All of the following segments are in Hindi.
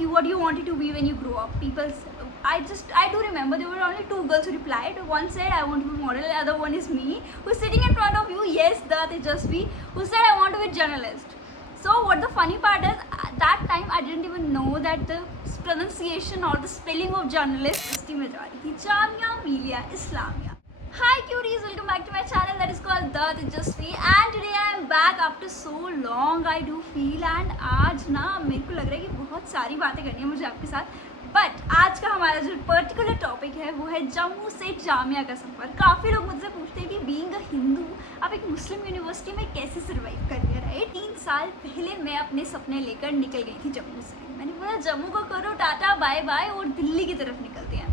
ask you what you wanted to be when you grow up, I do remember there were only two girls who replied. One said I want to be model, the other one is me, who's sitting in front of you. Yes, that is just me. Who said I want to be journalist. So what the funny part is, at that time I didn't even know that the pronunciation or the spelling of journalist में जा रही थी, Jamia Millia Islamia. Hi cuties, welcome back to my channel that is called The Tejasvi, and today I am back after so long. I do feel, and आज ना मेरे को लग रहा है कि बहुत सारी बातें करनी है मुझे आपके साथ. बट आज का हमारा जो पर्टिकुलर टॉपिक है वो है जम्मू से जामिया का सफ़र. काफ़ी लोग मुझसे पूछते हैं कि बीइंग अ हिंदू आप एक मुस्लिम यूनिवर्सिटी में कैसे सर्वाइव कर रहे हैं. 3 साल पहले मैं अपने सपने लेकर निकल गई थी जम्मू से. मैंने बोला जम्मू को करो टाटा बाय बाय और दिल्ली की तरफ निकलते हैं.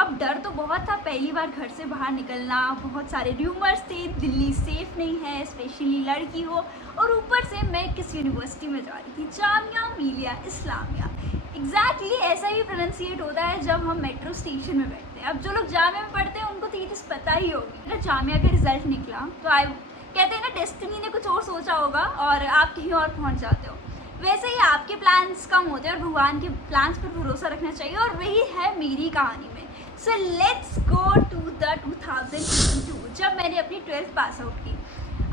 अब डर तो बहुत था, पहली बार घर से बाहर निकलना, बहुत सारे र्यूमर्स थे, दिल्ली सेफ़ नहीं है, स्पेशली लड़की हो, और ऊपर से मैं किस यूनिवर्सिटी में जा रही थी, जामिया मिलिया इस्लामिया. एग्जैक्टली ऐसा ही प्रोनाउंसिएट होता है जब हम मेट्रो स्टेशन में बैठते हैं. अब जो लोग जामिया में पढ़ते हैं उनको तो ये चीज़ पता ही होगी. मेरा जामिया का रिजल्ट निकला तो कहते हैं ना डेस्टिनी ने कुछ और सोचा होगा और आप कहीं और पहुँच जाते हो. वैसे ही आपके प्लान्स कम होते हैं और भगवान के प्लान्स पर भरोसा रखना चाहिए, और वही है मेरी कहानी में. So let's go to the 2022 जब मैंने अपनी 12th पास आउट की.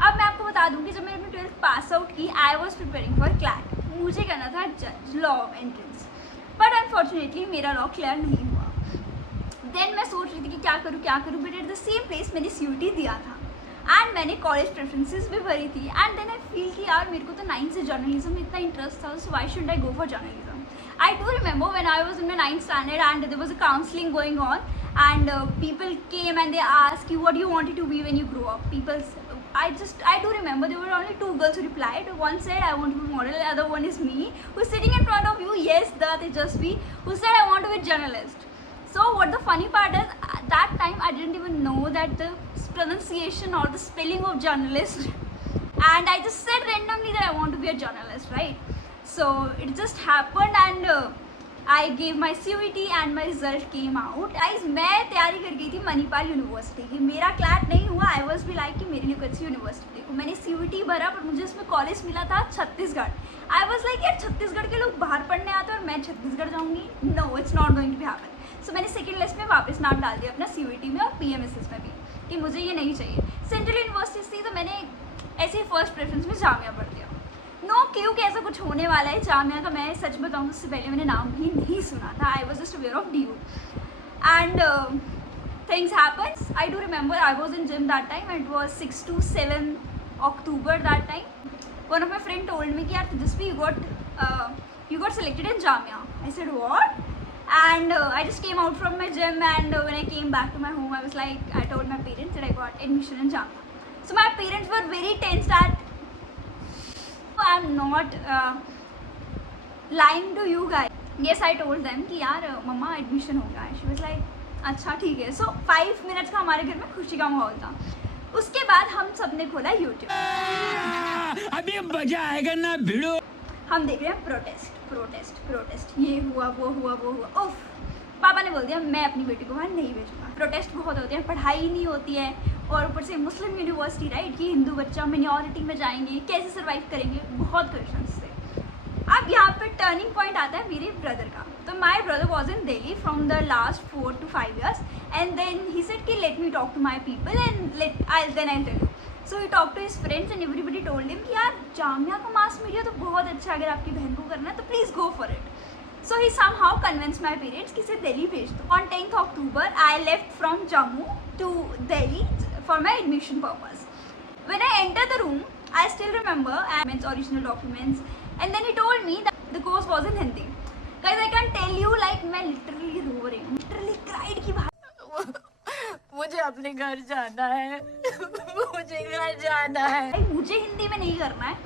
अब मैं आपको बता दूंगी जब मैंने अपनी 12th पास आउट की I was preparing for CLAT. मुझे करना था जज law of entrance, but unfortunately मेरा लॉ क्लियर नहीं हुआ. देन मैं सोच रही थी कि क्या करूँ, but at the same place मैंने CUT दिया था एंड मैंने कॉलेज प्रेफरेंसेस भी भरी थी. एंड देन आई फील कि यार मेरे को तो 9th से जर्नलिज्म में इतना इंटरेस्ट था, so why should I go for journalism. I do remember when I was in my 9th standard and there was a counseling going on, and people came and they asked you what you wanted to be when you grow up. I do remember there were only two girls who replied. One said I want to be model, the other one is me, who's sitting in front of you. Yes, that is just me. Who said I want to be journalist. So what the funny part is, at that time I didn't even know that the pronunciation or the spelling of journalist, and I just said randomly that I want to be a journalist, right? So it just happened and I gave my CUT and my result came out. Guys, मैं तैयारी कर गई थी मणिपाल यूनिवर्सिटी की. मेरा क्लैट नहीं हुआ. आई वॉज भी लाइक कि मेरे लिए कुछ अच्छी यूनिवर्सिटी देखो. मैंने CUT भरा पर मुझे उसमें कॉलेज मिला था छत्तीसगढ़. आई वॉज लाइक यार छत्तीसगढ़ के लोग बाहर पढ़ने आते हैं और मैं छत्तीसगढ़ जाऊँगी. No, it's not going to be happen. सो मैंने सेकेंड लिस्ट में वापस नाम डाल दिया अपना CUT में और PMSS में भी कि मुझे ये नहीं चाहिए. सेंट्रल यूनिवर्सिटी थी तो मैंने ऐसे ही फर्स्ट प्रेफरेंस में जामिया पढ़ दिया. नो क्यों कि ऐसा कुछ होने वाला है जामिया का, मैं सच बताऊँ उससे पहले मैंने नाम भी नहीं सुना था. I was just aware of DU and things happens. I do remember I was in gym that time and it was 6 to 7 October that time. One of my friend told me कि यार तेजस्वी you got selected in Jamia. I said what? And I just came out from my gym, and when I came back to my home I was like, I told my parents that I got admission in Jamia. So my parents were very tense that I'm not lying to you guys. Yes, I told them कि यार मम्मा एडमिशन हो गया है. She was like अच्छा ठीक है. So 5 minutes का हमारे घर में खुशी का माहौल था. उसके बाद हम सब ने खोला YouTube. अभी मजा आएगा ना भिड़ो. हम देख रहे हैं प्रोटेस्ट, ये हुआ वो हुआ. उफ, पापा ने बोल दिया मैं अपनी बेटी को वहाँ नहीं भेजूँगा. प्रोटेस्ट बहुत होते हैं, पढ़ाई नहीं होती है, और ऊपर से मुस्लिम यूनिवर्सिटी राइट कि हिंदू बच्चा मिनॉरिटी में जाएंगे, कैसे सर्वाइव करेंगे, बहुत क्वेश्चंस थे. अब यहाँ पे टर्निंग पॉइंट आता है मेरे ब्रदर का. तो my brother was in Delhi from the last 4 to 5 years, and then he said कि let me talk to my people and I tell you. So he talk to his friends and everybody told him कि यार जामिया का मास मीडिया तो बहुत अच्छा है, अगर आपकी बहन को करना है तो please go for it. So he somehow convinced my parents कि इसे दिल्ली भेज दो. On 10th October, I left from Jammu to Delhi for my admission purpose. When I entered the room, I still remember and original documents, and then he told me that the course was in Hindi. Guys, I can't tell you like मैं literally रो रही हूँ, literally cried की बात. मुझे अपने घर जाना है. मुझे घर जाना है. मुझे हिंदी में नहीं करना है.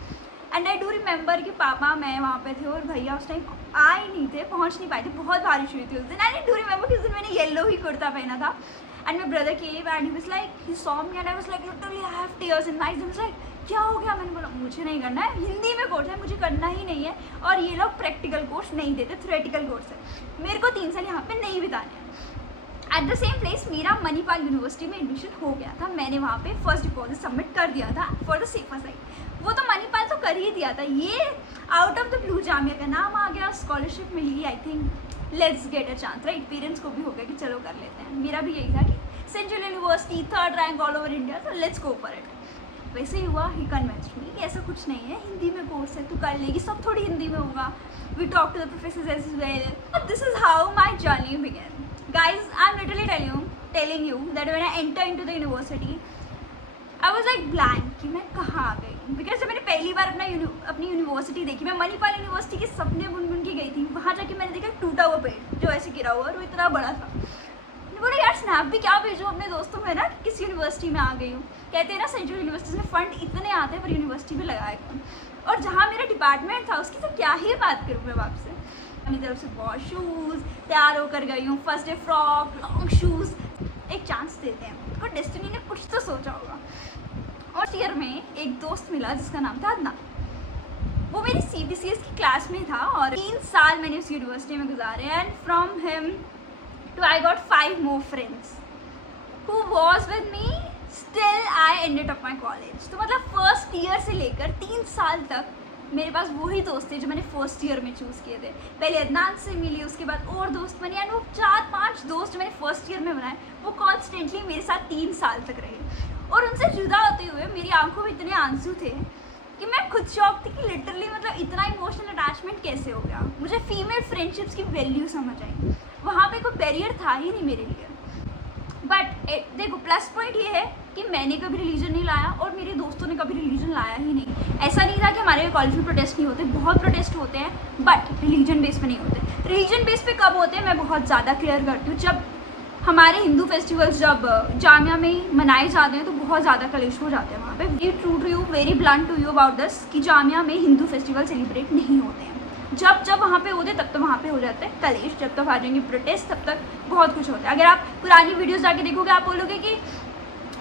एंड आई डू रिमेंबर कि पापा मैं वहाँ पे थे और भैया उस टाइम आए नहीं थे, पहुँच नहीं पाए थे, बहुत बारिश हुई थी उस दिन. एंड आई डू रिमेंबर कि उस दिन मैंने येलो ही कुर्ता पहना था. And my brother came and he was like, he saw me and I was like literally I have tears in my eyes. I was like क्या हो गया. मैंने बोला मुझे नहीं करना है, हिंदी में कोर्स है, मुझे करना ही नहीं है, और ये लोग प्रैक्टिकल कोर्स नहीं देते, थ्योरेटिकल कोर्स है, मेरे को 3 साल यहाँ पे नहीं बिताने हैं. एट द सेम प्लेस मेरा मणिपाल यूनिवर्सिटी में एडमिशन हो गया था. मैंने वहाँ पे फर्स्ट डिपॉजिट सबमिट कर दिया था फॉर द सेफर साइड. वो तो मणिपाल तो कर ही दिया था. ये out of the blue Jamia का नाम आ गया, स्कॉलरशिप मिल गई, I think let's get a chance, right. Parents को भी हो गया कि चलो कर लेते हैं। मेरा भी यही था कि central university, 3rd rank all over India, तो लेट्स गो फॉर इट। वैसे ही हुआ, ही कन्विंस्ड मी कि ऐसा कुछ नहीं है, हिंदी में कोर्स है, तू कर लेगी, सब थोड़ी हिंदी में होगा। We talk to the professors as well. This is how my journey began. Guys, I am literally telling you that when I enter into the university, I was like blank कि मैं कहाँ आ गई। बिकॉज जब मैंने पहली बार अपनी यूनिवर्सिटी देखी, मैं मणिपाल यूनिवर्सिटी के सपने बुन के गई थी। वहाँ जाके मैंने देखा टूटा हुआ पेड़ जो ऐसे गिरा हुआ, और वो इतना बड़ा था। मैंने बोला यार स्नैप भी क्या भेजूँ अपने दोस्तों में ना, किस यूनिवर्सिटी में आ गई हूँ। कहते हैं ना सेंट्रल यूनिवर्सिटी में फंड इतने आते हैं पर यूनिवर्सिटी में लगाए कौन। और जहाँ मेरा डिपार्टमेंट था उसकी तो क्या ही बात करूँ मैं आपसे। अपनी तरफ से बहुत शूज़ तैयार होकर गई हूँ, first day frock, long shoes. एक चांस देते हैं तो डेस्टिनी ने कुछ तो सोचा होगा। और ईयर में एक दोस्त मिला जिसका नाम था अदनान। वो मेरी CBCS की क्लास में था और 3 साल मैंने उस यूनिवर्सिटी में गुजारे। And from him too I got 5 more friends who was with me still I ended up my college. तो मतलब फर्स्ट ईयर से लेकर 3 साल तक मेरे पास वही दोस्त थे जो मैंने फर्स्ट ईयर में चूज़ किए थे। पहले अदनान से मिली, उसके बाद और दोस्त बने, एंड वो 4-5 दोस्त जो मैंने फर्स्ट ईयर में बनाए वो कॉन्स्टेंटली मेरे साथ 3 साल तक रहे। और उनसे जुदा होते हुए मेरी आंखों में इतने आंसू थे कि मैं खुद शॉक थी कि लिटरली मतलब इतना इमोशनल अटैचमेंट कैसे हो गया। मुझे फीमेल फ्रेंडशिप्स की वैल्यू समझ आई। वहाँ पे कोई बैरियर था ही नहीं मेरे लिए। बट देखो प्लस पॉइंट ये है कि मैंने कभी रिलीजन नहीं लाया और मेरे दोस्तों ने कभी रिलीजन लाया ही नहीं। ऐसा नहीं था कि हमारे कॉलेज में प्रोटेस्ट नहीं होते, बहुत प्रोटेस्ट होते हैं, बट रिलीजन बेस पे नहीं होते। रिलीजन बेस पे कब होते हैं मैं बहुत ज़्यादा क्लियर करती हूँ। जब हमारे हिंदू फेस्टिवल्स जब जामिया में मनाए जाते हैं तो बहुत ज़्यादा कलेश हो जाते हैं वहाँ पे। Very true to you, very blunt to you about this कि जामिया में हिंदू फेस्टिवल सेलिब्रेट नहीं होते हैं। जब वहाँ पे होते तब तो वहाँ पे हो जाते हैं कलेश। जब तक आ जाएंगे प्रोटेस्ट तब तक बहुत कुछ होता है। अगर आप पुरानी वीडियोस जाके देखोगे आप बोलोगे कि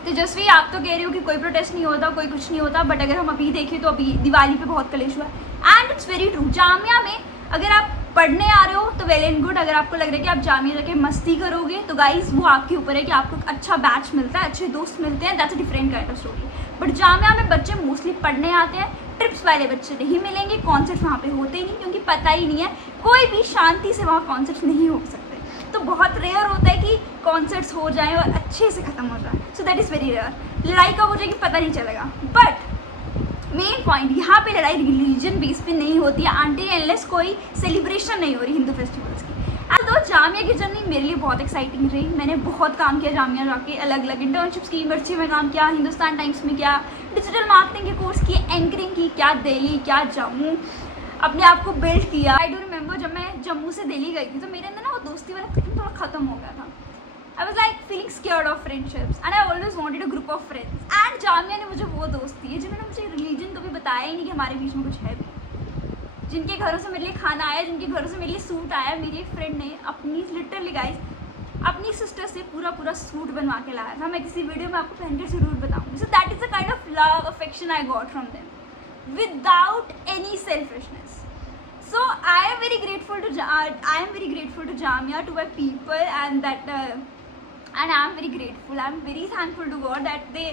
तेजस्वी आप तो कह रही हो कि कोई प्रोटेस्ट नहीं होता, कोई कुछ नहीं होता, बट अगर हम अभी देखें तो अभी दिवाली पे बहुत कलेश हुआ है। And it's very true. Jamia में अगर आप पढ़ने आ रहे हो तो वेल एंड गुड। अगर आपको लग रहा है कि आप जामिया जाके मस्ती करोगे तो गाइज वो आपके ऊपर है कि आपको अच्छा बैच मिलता है, अच्छे दोस्त मिलते हैं, that's a different kind of story. But Jamia में बच्चे मोस्टली पढ़ने आते हैं, ट्रिप्स वाले बच्चे नहीं मिलेंगे, कॉन्सर्ट्स वहाँ पे होते ही नहीं क्योंकि पता ही नहीं है, कोई भी शांति से वहाँ कॉन्सर्ट्स नहीं हो सकते। तो बहुत रेयर होता है कि कॉन्सर्ट्स हो जाएं और अच्छे से ख़त्म हो जाए। So that is very rare. लड़ाई कब हो जाएगी पता नहीं चलेगा। बट मेन पॉइंट यहाँ पे लड़ाई रिलीजन बेस पे नहीं होती है अनटिल अनलेस कोई सेलिब्रेशन नहीं हो रही हिंदू फेस्टिवल्स की। एंड तो जामिया की जर्नी मेरे लिए बहुत एक्साइटिंग रही। मैंने बहुत काम किया जामिया जाके, अलग अलग इंटर्नशिप्स की, यूनिवर्सिटी में काम किया, हिंदुस्तान टाइम्स में किया, डिजिटल मार्केटिंग के कोर्स किए, एंकरिंग की, क्या दिल्ली क्या जम्मू, अपने आप को बिल्ड किया। आई डू रिमेंबर जब मैं जम्मू से दिल्ली गई थी तो मेरे अंदर ना वो दोस्ती वाला थोड़ा ख़त्म हो गया था। I was like feeling scared of friendships and I always wanted a group of friends. And Jamia ने मुझे वो दोस्ती है जिन्होंने मुझे रिलीजन कभी बताया ही नहीं कि हमारे बीच में कुछ है भी। जिनके घरों से मेरे लिए खाना आया, जिनके घरों से मेरे लिए सूट आया। मेरी एक फ्रेंड ने अपनी लिटरली गाइस अपनी सिस्टर से पूरा सूट बनवा के लाया था। मैं किसी वीडियो में आपको पहन कर जरूर बताऊँगी। सो that is the kind of love affection I got from them without any selfishness. So I am very grateful to Jamia, to my people, and I am very grateful. I am very thankful to God that they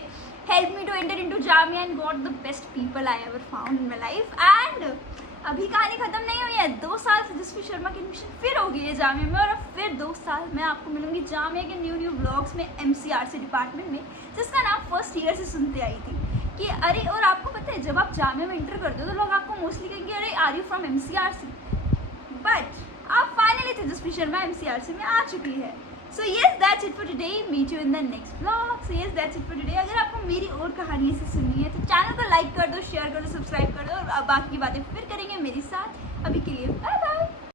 helped me to enter into Jamia and got the best people I ever found in my life. And अभी कहानी ख़त्म नहीं हुई है। 2 साल से तेजस्वी शर्मा की एडमिशन फिर हो गई है जामिया में, और अब फिर 2 साल मैं आपको मिलूंगी जामिया के न्यू ब्लॉग्स में, MCRC डिपार्टमेंट में, जिसका नाम फर्स्ट ईयर से सुनते आई थी कि अरे। और आपको पता है जब आप जामिया में इंटर करते हो तो लोग आपको मोस्टली कहेंगे अरे are you from MCRC, but आप फाइनली तेजस्वी शर्मा MCRC में आ चुकी है। So yes that's it for today, meet you in the next blog. So yes that's it for today. अगर आपको मेरी और कहानी से सुननी है तो चैनल को लाइक कर दो, शेयर कर दो, सब्सक्राइब कर दो, और बाकी बातें फिर करेंगे मेरे साथ। अभी के लिए बाय बाय।